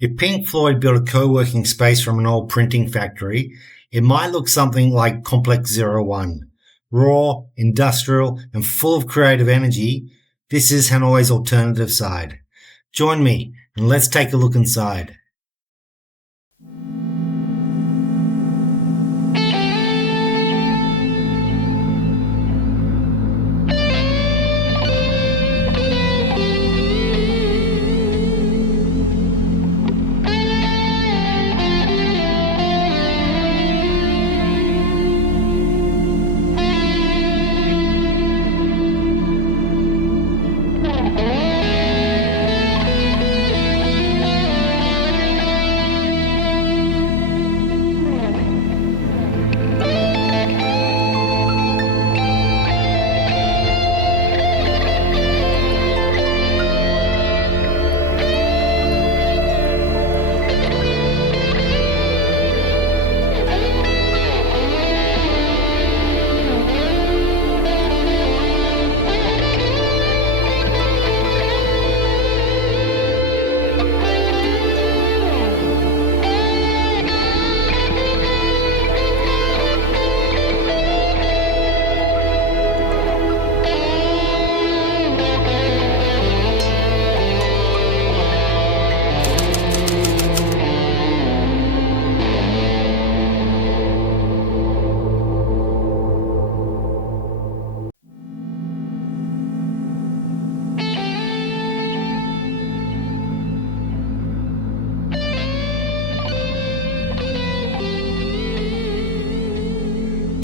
If Pink Floyd built a co-working space from an old printing factory, it might look something like Complex 01. Raw, industrial, and full of creative energy, this is Hanoi's alternative side. Join me and let's take a look inside.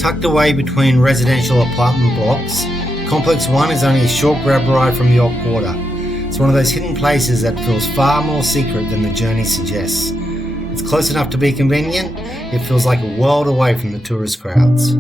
Tucked away between residential apartment blocks, Complex 1 is only a short grab ride from York Quarter. It's one of those hidden places that feels far more secret than the journey suggests. It's close enough to be convenient, it feels like a world away from the tourist crowds.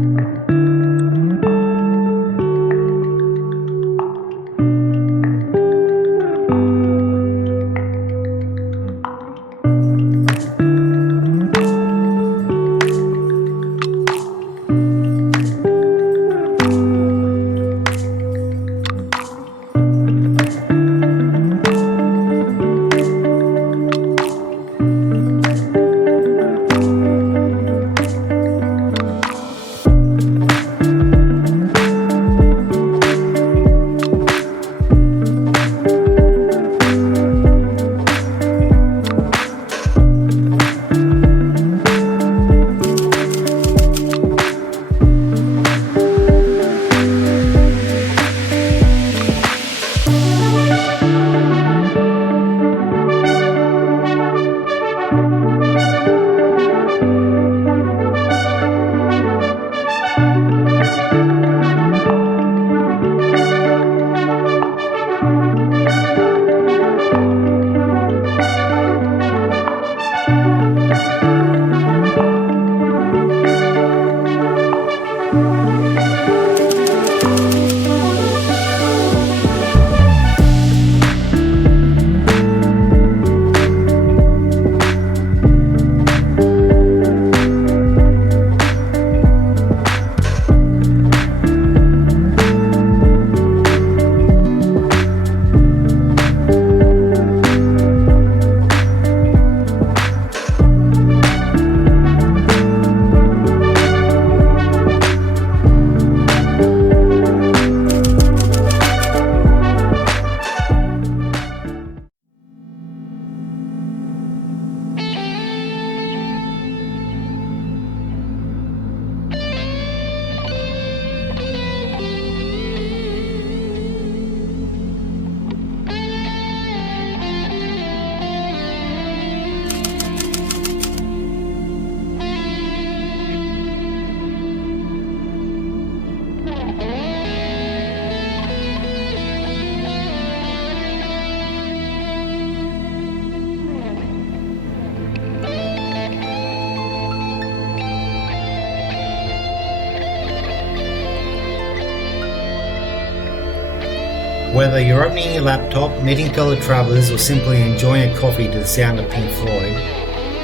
Whether you're opening your laptop, meeting fellow travellers, or simply enjoying a coffee to the sound of Pink Floyd,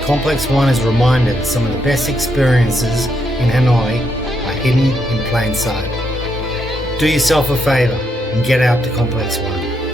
Complex 1 is a reminder that some of the best experiences in Hanoi are hidden in plain sight. Do yourself a favour and get out to Complex 1.